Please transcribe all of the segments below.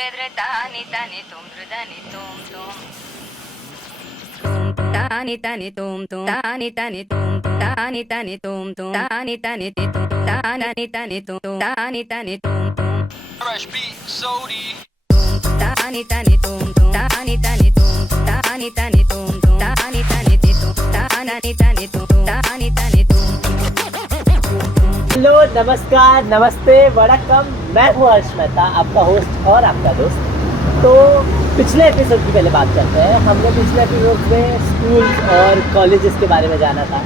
dre tani tani tum dre dani tum tum. Tani tani tum tum tani tani tum tum tani tani tum tum tani tani tum tani tani tum tani tani tum tum. Fresh beat, Sodi. Tani tani tum tum tani tani tum tani tani tum tum tani tani tum tani tani tum tani tani tum. Hello, नमस्कार, नमस्ते, वड़कम। मैं हूँ हर्ष मेहता, आपका host और आपका दोस्त। तो पिछले एपिसोड की पहले बात करते हैं। हमने पिछले एपिसोड में स्कूल और कॉलेजेस के बारे में जाना था।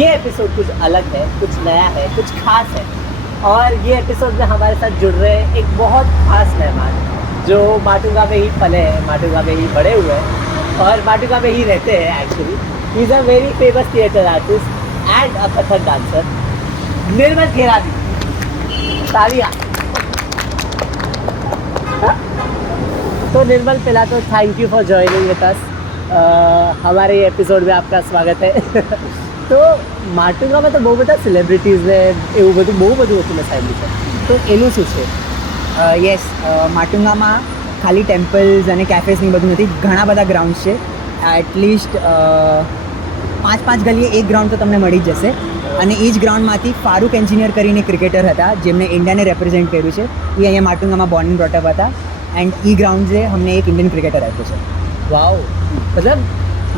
ये एपिसोड कुछ अलग है, कुछ नया है, कुछ खास है। और ये एपिसोड में हमारे साथ जुड़ रहे हैं एक बहुत खास मेहमान जो माटुंगा में ही पले हैं, माटुंगा में ही बड़े हुए हैं और माटुंगा में ही रहते हैं। Actually he is a very famous theatre artist and a Kathak dancer, Nirmal Kherani. तालियां। तो निर्मल, पहला तो thank you for joining with us. हमारे एपिसोड में आपका स्वागत है। તો માટુંગામાં તો બહુ બધા સેલિબ્રિટીઝ ને એવું બધું બહુ બધું હતું મેં સાંભળ્યું છે, તો એનું શું છે? યસ, માટુંગામાં ખાલી ટેમ્પલ્સ અને કેફેસ ની બધું નથી, ઘણા બધા ગ્રાઉન્ડ છે. એટલીસ્ટ 5 ગલીએ એક ગ્રાઉન્ડ તો તમને મળી જ જશે. અને એ જ ગ્રાઉન્ડમાંથી ફારૂક એન્જિનિયર કરીને ક્રિકેટર હતા જેમને ઇન્ડિયાને રેપ્રેઝેન્ટ કર્યું છે. એ અહીંયા માટુંગામાં બોર્ન એન્ડ બ્રોટ અપ હતા એન્ડ એ ગ્રાઉન્ડે અમને એક ઇન્ડિયન ક્રિકેટર આપ્યું છે. વાવ, મતલબ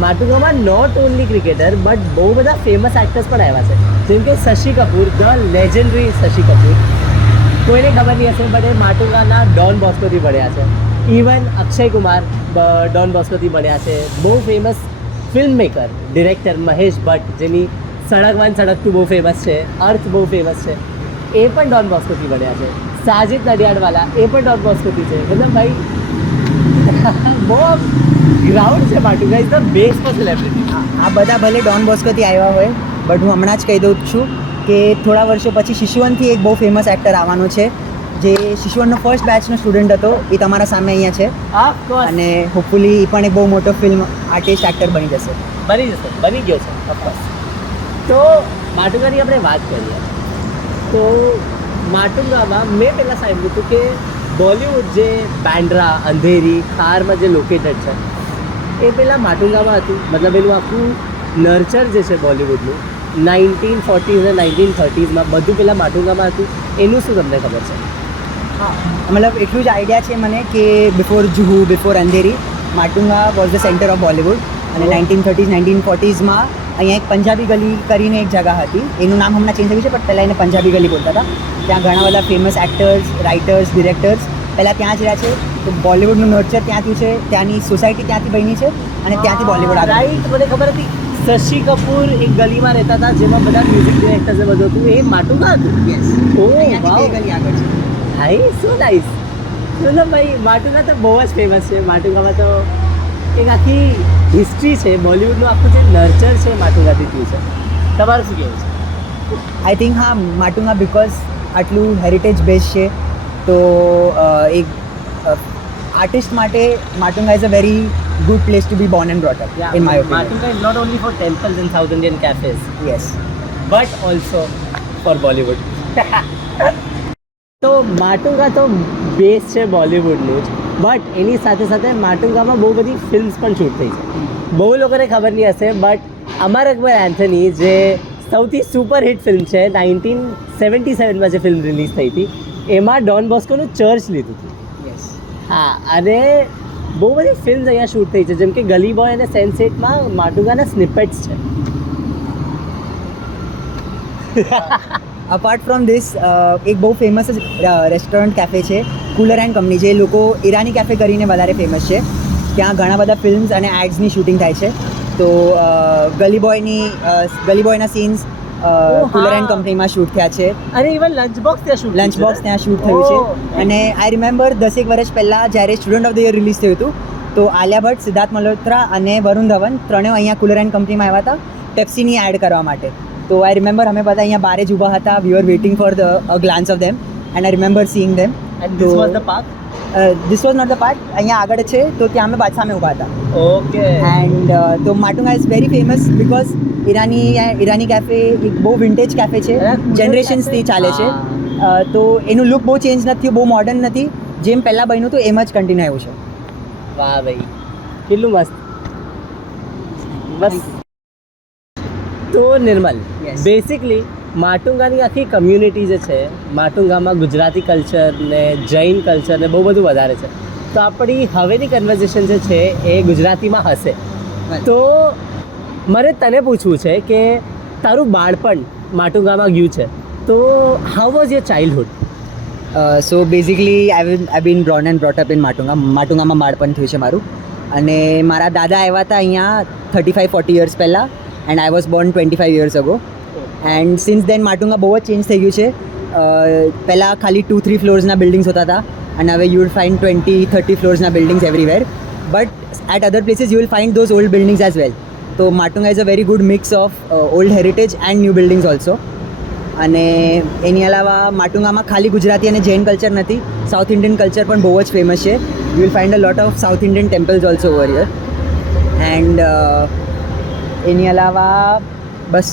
માટુંગામાં નોટ ઓનલી ક્રિકેટર બટ બહુ બધા ફેમસ એક્ટર્સ પણ આવ્યા છે, જેમ કે શશી કપૂર, ધ લેજેન્ડરી શશી કપૂર. કોઈને ખબર નહીં હશે બટ એ માટુંગાના ડોન બોસ્કોથી ભણ્યા છે. ઇવન અક્ષય કુમાર ડોન બોસ્કોથી ભણ્યા છે. બહુ famous film maker, director Mahesh Bhatt, જેની સડકવાન સડકતું બહુ ફેમસ છે, અર્થ બહુ ફેમસ છે, એ પણ ડોન બોસ્કોથી ભણ્યા છે. સાજિદ નડિયાડવાલા એ પણ ડોન બોસ્કોથી છે. મતલબ ભાઈ બહુ ગ્રાઉન્ડ છે. Matunga is the best for celebrity. આ બધા ભલે ડોન બોસ્કોથી આવ્યા હોય બટ હું હમણાં જ કહી દઉં છું કે થોડા વર્ષો પછી શિશુવનથી એક બહુ ફેમસ એક્ટર આવવાનો છે, જે શિશુવનનો ફર્સ્ટ બેચનો સ્ટુડન્ટ હતો. એ તમારા સામે અહીંયા છે ઓફકોર્સ અને હોપફુલી એ પણ એક બહુ મોટો ફિલ્મ આર્ટિસ્ટ એક્ટર બની જશે. બની જશે, બની ગયો છે ઓફકોર્સ. તો માટુંગાની આપણે વાત કરીએ તો માટુંગામાં મેં પહેલાં સાંભળ્યું હતું કે બોલિવૂડ જે બેન્ડ્રા, અંધેરી, ખારમાં જે લોકેટેડ છે એ પહેલાં માટુંગામાં હતું. મતલબ એનું આખું નર્ચર જે છે બોલિવૂડનું 1940s અને 1930sમાં બધું પહેલાં માટુંગામાં હતું. એનું શું તમને ખબર છે? હા, મતલબ એટલું જ આઈડિયા છે મને કે before Juhu, before Andheri, Matunga was the centre of Bollywood. અને 1930s 1940sમાં અહીંયા એક પંજાબી ગલી કરીને એક જગા હતી. એનું નામ હમણાં ચેન્જ થયું છે બટ પહેલાં એને પંજાબી ગલી બોલતા હતા. ત્યાં ઘણા બધા ફેમસ એક્ટર્સ, રાઇટર્સ, ડિરેક્ટર્સ પહેલાં ત્યાં જ રહ્યા છે. તો બોલિવૂડનું નર્ચર ત્યાંથી છે, ત્યાંની સોસાયટી ત્યાંથી બની છે અને ત્યાંથી બોલિવૂડ આવ્યું. રાઈટ, મને ખબર હતી. શશી કપૂર એક ગલીમાં રહેતા હતા જેમાં બધા મ્યુઝિક ડિરેક્ટર્સ બધું હતું. એ માટુંગા હતું. યસ, ઓહ અહીંયાથી બે ગલી આગળ છે. હાઈ, સો નાઇસ. મતલબ ભાઈ માટુંગા તો બહુ જ ફેમસ છે. માટુંગામાં તો એક આખી હિસ્ટ્રી છે. બોલિવૂડનું આખું જે નર્ચર છે માટુંગાથી થયું છે. તમારું શું કહેવું છે? આઈ થિંક હા, માટુંગા બિકોઝ આટલું હેરિટેજ બેઝ છે તો એક આર્ટિસ્ટ માટે Matunga is a very good place to be born and brought up in my opinion. Matunga is not only for temples and South Indian cafes, yes. but also for Bollywood. તો માટુંગા તો base છે બોલિવૂડનું જ, but એની સાથે સાથે માટુંગામાં બહુ બધી films પણ shoot થઈ છે. બહુ લોકોને ખબર નહીં હશે બટ અમર અકબર એન્થની જે સૌથી સુપરહિટ ફિલ્મ છે 1977માં જે ફિલ્મ રિલીઝ થઈ હતી એમાં ડોન બોસ્કોનું ચર્ચ લીધું હતું. યસ. હા, અને બહુ બધી ફિલ્મ્સ અહીંયા શૂટ થઈ છે, જેમ કે ગલી બોય અને સેન્સેટમાં માટુંગાના સ્નિપેટ્સ છે. અપાર્ટ ફ્રોમ ધીસ એક બહુ ફેમસ રેસ્ટોરન્ટ કેફે છે, કુલર એન્ડ કંપની, જે લોકો ઈરાની કેફે કરીને વધારે ફેમસ છે. ત્યાં ઘણા બધા ફિલ્મ્સ અને એડ્સની શૂટિંગ થાય છે. તો ગલી બોયના સીન્સ કુલર એન્ડ કંપનીમાં શૂટ થયા છે. અને ઇવન લંચ બોક્સ ત્યાં શૂટ લંચ બોક્સ ત્યાં શૂટ થયું છે. અને આઈ રિમેમ્બર 10 વર્ષ પહેલાં જ્યારે student of the year release થયું હતું તો આલિયા ભટ્ટ, સિદ્ધાર્થ મલ્હોત્રા અને વરુણ ધવન ત્રણેય અહીંયા કુલર એન્ડ કંપનીમાં આવ્યા હતા પેપ્સીની એડ કરવા માટે. તો આઈ રિમેમ્બર અમે બધા અહીંયા બારે જ ઊભા હતા. We are waiting for the glance of them and I remember seeing them. And this was the park. This was not the part. અહીંયા આગળ છે તો ત્યાં અમે બાદ સામે ઊભા હતા. ઓકે. એન્ડ તો Matunga is very famous because Irani cafe એક બહુ વિન્ટેજ કેફે છે, જનરેશન્સથી ચાલે છે. તો એનું લુક બહુ ચેન્જ નથી થયું, બહુ મોડર્ન નથી. જેમ પહેલાં બન્યું હતું એમ જ કન્ટિન્યુ આવ્યું છે. વાહ ભાઈ, કેટલું મસ્ત. બસ. તો નિર્મલ, Yes. બેસિકલી માટુંગાની આખી કમ્યુનિટી જે છે, માટુંગામાં ગુજરાતી કલ્ચર ને જૈન કલ્ચર ને બહુ બધું વધારે છે. તો આપણી હવેની કન્વર્ઝેશન જે છે એ ગુજરાતીમાં હશે. તો મારે તને પૂછવું છે કે તારું બાળપણ માટુંગામાં ગયું છે, તો how was your childhood? So basically I been born and brought up in Matunga. માટુંગામાં બાળપણ થયું છે મારું. અને મારા દાદા આવ્યા હતા અહીંયા 35-40 યર્સ પહેલાં, and I was born 25 years ago. And since then Matunga બહુ જ ચેન્જ થઈ ગયું છે. પહેલાં ખાલી 2-3 ફ્લોર્સના બિલ્ડિંગ્સ હોતા હતા, and now you will find 20-30 floors na buildings everywhere, but at other places you will find those old buildings as well. So Matunga is a very good mix of old heritage and new buildings also. અને એની અલાવા માટુંગામાં ખાલી ગુજરાતી અને Jain culture નથી, south Indian culture પણ બહુ જ famous છે. You will find a lot of south Indian temples also over here. And એની અલાવા બસ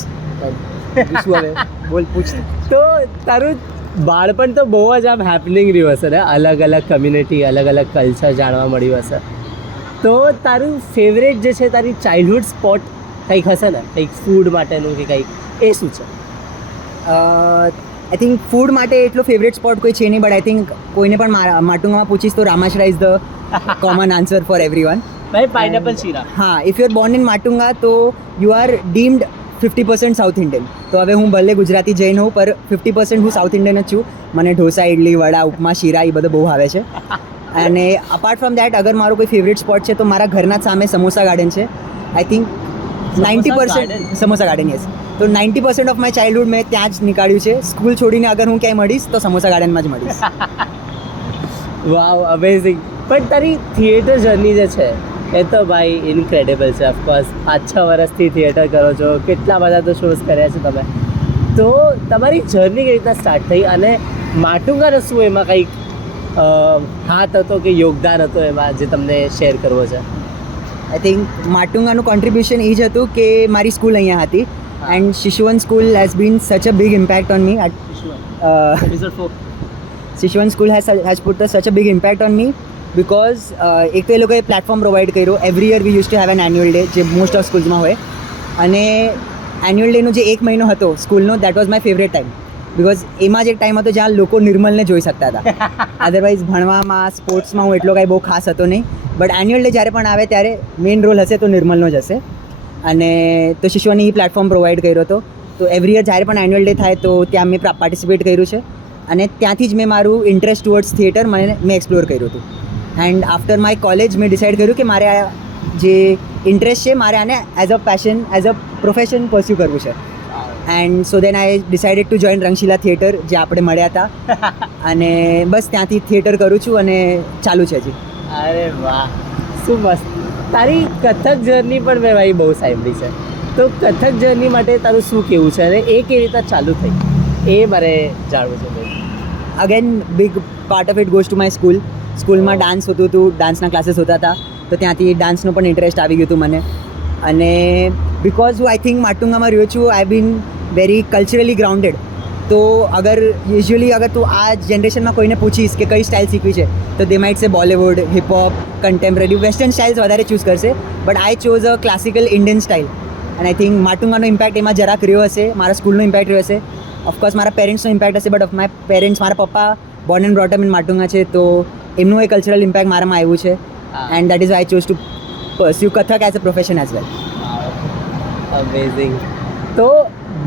શું હવે બોલ પૂછ. તો તારું બાળપણ તો બહુ જ આમ હેપનિંગ રહ્યું હશે ને, અલગ અલગ કમ્યુનિટી, અલગ અલગ કલ્ચર જાણવા મળ્યું હશે. તો તારું ફેવરેટ જે છે, તારી ચાઇલ્ડહુડ સ્પોટ કંઈક હશે ને, કંઈક ફૂડ માટેનું કે કંઈક, એ શું છે? આઈ થિંક ફૂડ માટે એટલો ફેવરેટ સ્પોટ કોઈ છે નહીં, બટ આઈ થિંક કોઈને પણ માટુંગામાં પૂછીશ તો Ramashraya is the common answer for everyone. ભાઈ પાઇનેપલ શીરા. હા, if you are born in Matunga તો you are deemed 50% south Indian. તો હવે હું ભલે ગુજરાતી જૈન હોઉં, પર 50% હું સાઉથ ઇન્ડિયન જ છું. મને ઢોસા, ઇડલી, વડા, ઉપમા, શીરા એ બધું બહુ આવે છે. અને અપાર્ટ ફ્રોમ દેટ, અગર મારો કોઈ ફેવરેટ સ્પોટ છે તો મારા ઘરના જ સામે સમોસા ગાર્ડન છે. I think 90% samosa garden, yes. તો 90% ઓફ માય ચાઇલ્ડહુડ મેં ત્યાં જ નીકાળ્યું છે. સ્કૂલ છોડીને અગર હું ક્યાંય મળીશ તો સમોસા ગાર્ડનમાં જ મળીશ. વાવ, અમેઝિંગ. પણ તારી થિયેટર જર્ની જે છે એ તો ભાઈ ઇનક્રેડિબલ છે. ઓફકોર્સ 5-6 વર્ષથી થિયેટર કરો છો, કેટલા બધા તો શોઝ કર્યા છે તમે. તો તમારી જર્ની કેવી રીતના સ્ટાર્ટ થઈ, અને માટુંગાનો શું એમાં કંઈક હાથ હતો કે યોગદાન હતો એમાં જે તમને શેર કરવો છે? આઈ થિંક માટુંગાનું કોન્ટ્રીબ્યુશન એ જ હતું કે મારી સ્કૂલ અહીંયા હતી, and Shishuvan school has been such a big impact on me. Shishuvan school has put such a big impact on me because એક તો એ લોકોએ પ્લેટફોર્મ પ્રોવાઈડ કર્યું. Every year we use to have an annual day, જે most of સ્કૂલ્સમાં હોય. અને annual ડેનો જે 1 મહિનો હતો સ્કૂલનો, that was my favourite time, because એમાં જ એક ટાઈમ હતો જ્યાં લોકો નિર્મલને જોઈ શકતા હતા. અધરવાઇઝ ભણવામાં, સ્પોર્ટ્સમાં હું એટલો કાંઈ બહુ ખાસ હતો નહીં, બટ એન્યુઅલ ડે જ્યારે પણ આવે ત્યારે મેઇન રોલ હશે તો નિર્મલનો જ હશે. અને તો શિશુઓને એ પ્લેટફોર્મ પ્રોવાઈડ કર્યો હતો. તો એવરી યર જ્યારે પણ એન્યુઅલ ડે થાય તો ત્યાં મેં પાર્ટિસિપેટ કર્યું છે. અને ત્યાંથી જ મેં મારું ઇન્ટરેસ્ટ ટુવર્ડ્સ થિયેટર મેં એક્સપ્લોર કર્યું હતું. એન્ડ આફ્ટર માય કોલેજ મેં ડિસાઇડ કર્યું કે મારે આ જે ઇન્ટરેસ્ટ છે મારે આને as a passion, as a profession pursue કરવું છે. And so then I decided to join Rangshila theatre, જે આપણે મળ્યા હતા. અને બસ ત્યાંથી થિયેટર કરું છું અને ચાલુ છે હજી. અરે વાહ, શું મસ્ત. તારી કથક જર્ની પણ મેં ભાઈ બહુ સાંભળી છે. તો કથક જર્ની માટે તારું શું કહેવું છે, અને એ કેવી રીતે ચાલુ થઈ એ મારે જાણવું છે ભાઈ. Again big part of it goes to my school. સ્કૂલમાં ડાન્સ હોતું હતું, ડાન્સના ક્લાસીસ હોતા હતા, તો ત્યાંથી ડાન્સનો પણ ઇન્ટરેસ્ટ આવી ગયું હતું મને. અને બિકોઝ હું આઈ થિંક માટુંગામાં રહ્યો છું, આઈ બીન વેરી કલ્ચરલી ગ્રાઉન્ડેડ. તો અગર યુઝ્યુઅલી અગર તું આ જનરેશનમાં કોઈને પૂછીશ કે કઈ સ્ટાઇલ શીખવી છે, તો they might say Bollywood, hip hop, contemporary, western styles વધારે ચૂઝ કરશે. But I chose a classical Indian style. And I think માટુંગાનો ઇમ્પેક્ટ એમાં જરાક રહ્યો હશે, મારા સ્કૂલનો ઇમ્પેક્ટ રહ્યો હશે, ઓફકોર્સ મારા પેરેન્ટ્સનો ઇમ્પેક્ટ હશે. બટ ઓફ માય પેરેન્ટ્સ, મારા પપ્પા born and brought up in Matunga છે, તો એમનું એ કલ્ચરલ ઇમ્પેક્ટ મારામાં આવ્યું છે. And that is I choose to pursue Kathak as a profession as well. Amazing. તો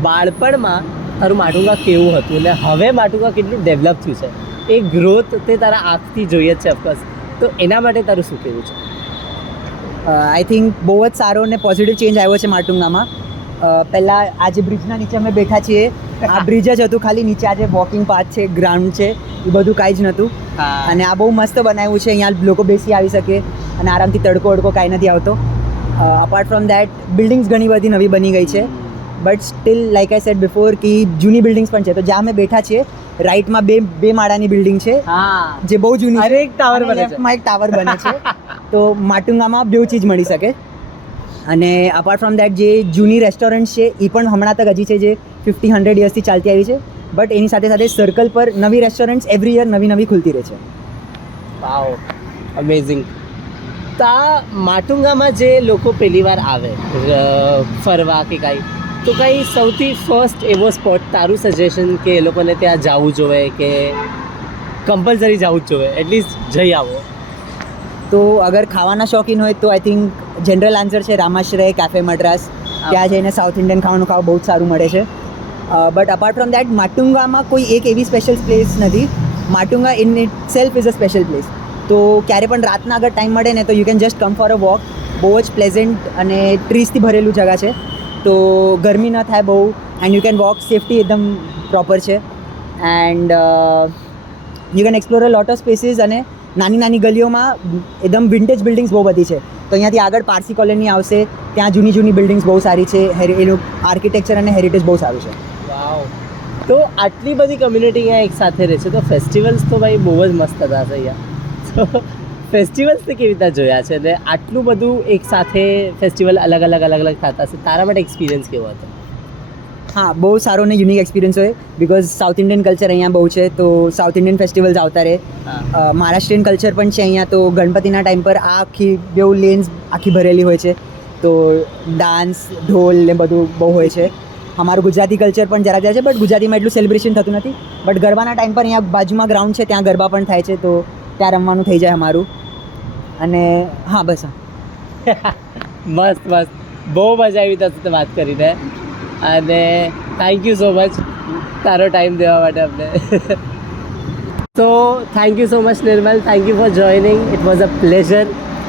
બાળપણમાં તારું માટુંગા કેવું હતું, અને હવે માટુંગા કેટલું ડેવલપ થયું છે, એ ગ્રોથ તે તારા આંખથી જોઈએ જ છે ઓફકોર્સ. તો એના માટે તારું શું કહેવું છે? આઈ થિંક બહુ જ સારો અને પોઝિટિવ ચેન્જ આવ્યો છે માટુંગામાં. પહેલાં આ જે બ્રિજના નીચે અમે બેઠા છીએ, આ બ્રિજ જ હતું ખાલી. નીચે આ જે વોકિંગ પાથ છે, ગ્રાઉન્ડ છે, એ બધું કાંઈ જ નહોતું. અને આ બહુ મસ્ત બનાવ્યું છે. અહીંયા લોકો બેસી આવી શકે અને આરામથી તડકો વડકો કાંઈ નથી આવતો. અપાર્ટ ફ્રોમ દેટ બિલ્ડિંગ્સ ઘણી બધી નવી બની ગઈ છે, but still like I said before કે જૂની બિલ્ડિંગ્સ પણ છે. તો જ્યાં અમે બેઠા છીએ રાઇટમાં બે માળાની બિલ્ડિંગ છે, જે બહુ જૂની છે. એક ટાવર બને છે. લેફ્ટમાં એક ટાવર બને છે. તો માટુંગામાં બેઉ ચીજ મળી શકે. અને અપાર્ટ ફ્રોમ દેટ જે જૂની રેસ્ટોરન્ટ છે એ પણ હમણાં તક હજી છે, જે 50-100 યર્સથી ચાલતી આવી છે. બટ એની સાથે સાથે સર્કલ પર નવી રેસ્ટોરન્ટ્સ એવરી યર નવી ખુલતી રહે છે. વાવ અમેઝિંગ. તો આ માટુંગામાં જે લોકો પહેલી વાર આવે ફરવા કે કાંઈ, તો કંઈ સૌથી ફર્સ્ટ એવો સ્પોટ તારું સજેશન કે એ લોકોને ત્યાં જવું જોઈએ કે કમ્પલસરી જવું જ જોઈએ, એટલીસ્ટ જઈ આવો? તો અગર ખાવાના શોખીન હોય તો આઈ થિંક જનરલ આન્સર છે રામાશ્રય કેફે મદ્રાસ. ત્યાં જઈને સાઉથ ઇન્ડિયન ખાવાનું ખાવા બહુ જ સારું મળે છે. બટ અપાર્ટ ફ્રોમ દેટ માટુંગામાં કોઈ એક એવી સ્પેશિયલ પ્લેસ નથી. Matunga in itself is a special place. તો ક્યારે પણ રાતના અગર ટાઈમ મળે ને તો you can just come for a walk. બહુ જ પ્લેઝન્ટ અને ટ્રીઝથી ભરેલું જગા છે, તો ગરમી ન થાય બહુ, and you can walk. Safety એકદમ પ્રોપર છે, and you can explore a lot of spaces. અને નાની નાની ગલીઓમાં એકદમ વિન્ટેજ બિલ્ડિંગ્સ બહુ બધી છે. તો અહીંયાથી આગળ પારસી કોલોની આવશે, ત્યાં જૂની જૂની બિલ્ડિંગ્સ બહુ સારી છે. એનું આર્કિટેક્ચર અને હેરિટેજ બહુ સારું છે. વાવ. તો આટલી બધી કમ્યુનિટી અહીંયા એક સાથે રહે છે, તો ફેસ્ટિવલ્સ તો ભાઈ બહુ જ મસ્ત હતા અહીંયા. તો ફેસ્ટિવલ્સને કેવી રીતે જોયા છે અને આટલું બધું એક સાથે ફેસ્ટિવલ અલગ અલગ થતા હશે, તારા માટે એક્સપિરિયન્સ કેવો હતો? હા, બહુ સારો ને યુનિક એક્સપિરિયન્સ હોય, બિકોઝ સાઉથ ઇન્ડિયન કલ્ચર અહીંયા બહુ છે. તો સાઉથ ઇન્ડિયન ફેસ્ટિવલ્સ આવતા રહે. મહારાષ્ટ્રીયન કલ્ચર પણ છે અહીંયા. તો ગણપતિના ટાઈમ પર આ આખી બેઉ લેન્સ આખી ભરેલી હોય છે, તો ડાન્સ ઢોલ ને બધું બહુ હોય છે. અમારું ગુજરાતી કલ્ચર પણ જરા છે, બટ ગુજરાતીમાં એટલું સેલિબ્રેશન થતું નથી. બટ ગરબાના ટાઈમ પર અહીંયા બાજુમાં ગ્રાઉન્ડ છે, ત્યાં ગરબા પણ થાય છે, તો ત્યાં રમવાનું થઈ જાય અમારું. અને હા, બસ મસ્ત મસ્ત, બહુ મજા આવી તારી સાથે વાત કરીને, અને થેન્ક યુ સો મચ તારો ટાઈમ દેવા માટે અમને. તો thank you so much Nirmal, thank you for joining, it was a pleasure.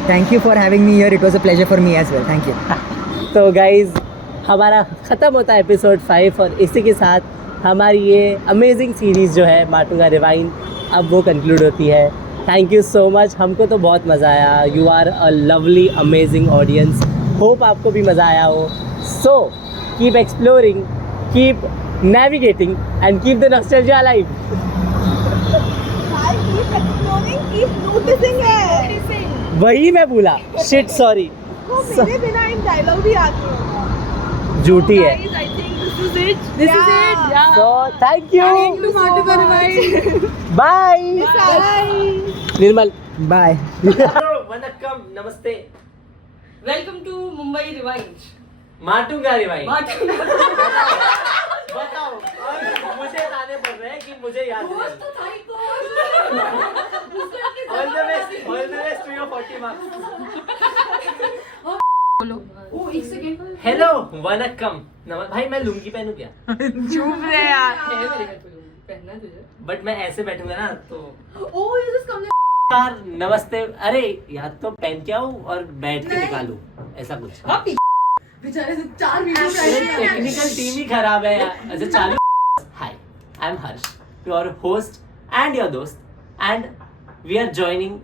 Thank you for having me here. It was a pleasure for me as well. Thank you. तो guys, हमारा ख़त्म होता है एपिसोड 5, और इसी के साथ हमारी ये अमेजिंग सीरीज़ जो है माटुंगा रिवाइंड, अब वो कंक्लूड होती है. थैंक यू सो मच, हमको तो बहुत मज़ा आया. You are a lovely amazing audience. Hope आपको भी मज़ा आया हो. So keep exploring, keep navigating, and keep the nostalgia alive. वही मैं भूला, शिट, सॉरी. मेरे बिना इन डायलॉग भी याद नहीं होगा. झूठी है. Guys, I think this is it. This is it. Yeah. So thank you. માટુંગા Rewind. Bye. Bye. Nirmal. Bye. वनक्कम, नमस्ते. Welcome to Mumbai Rewind. Matunga rewind. Matunga. बताओ, और मुझे ताने पड़ रहे हैं कि मुझे याद नहीं. तो था ही तो. All the best to your 40 marks. ओ एक सेकंड. हेलो, वनक्कम. भाई मैं लुंगी पहनूं क्या? चुप रहे यार. है मेरे घर पे पहनना है तुझे. बट मैं ऐसे बैठूंगा ना तो. ओ ये जिस कम यार नमस्ते. अरे या तो पहन के आऊं और बैठ के निकालूं, ऐसा कुछ. बेचारे से 4 वीडियो टेक्निकल टीम ही खराब है यार. अच्छा चालू. Hi, I am Harsh, your host and your दोस्त, एंड वी आर जॉइनिंग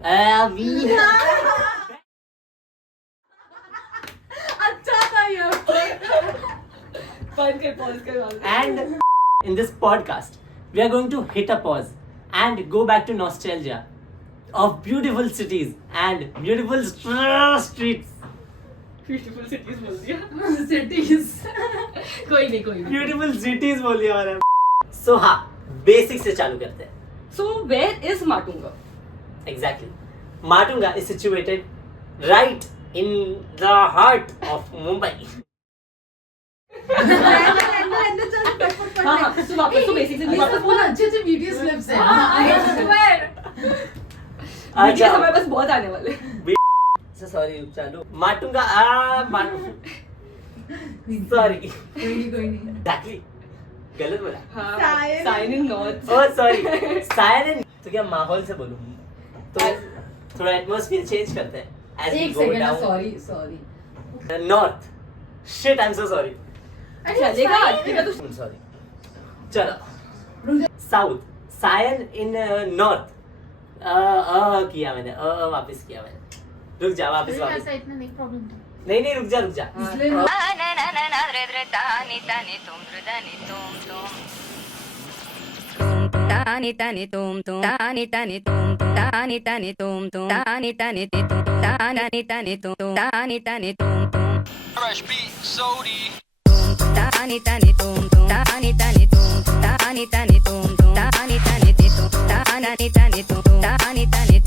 अच्छा था ये. पॉज कर. and in this podcast we are going to hit a pause and go back to nostalgia of beautiful cities and beautiful streets. Beautiful cities बोल दिया. Cities. कोई नहीं. beautiful cities बोलिए हमारे. so हाँ, बेसिक से चालू करते हैं. So where is Matunga? Exactly. Matunga is situated right in the heart of Mumbai. हाँ तो वापस तो बेसिक से वापस बोला. अच्छे वीडियोस क्लिप्स हैं. अच्छा हमारे पास बहुत आने वाले. सॉरी, चालू. माटुंगा सॉरी. कोई नहीं. Exactly. गलत बोला. Sign in north. Oh sorry, siren. तो क्या माहौल से बोलूं, तो थोड़ा एटमॉस्फेयर चेंज करते हैं. As we एक go second. down. Sorry. North. Shit, I'm so sorry. चलेगा तू. Sorry. चलो. South. Cyan in north. किया मैंने. वापस किया मैंने. रुक जा, वापस. इतना नहीं प्रॉब्लम था. नहीं, रुक जा. तानी तानी तुम तानी तुम तानी तानी तुम तानी तानी तुम तानी तानी तुम तानी तानी तुम तानी तानी तुम तानी तानी तुम Fresh beat, Sodi. तानी तानी तुम तानी तानी तुम तानी तानी तुम तानी तानी तुम तानी तानी तुम तानी तानी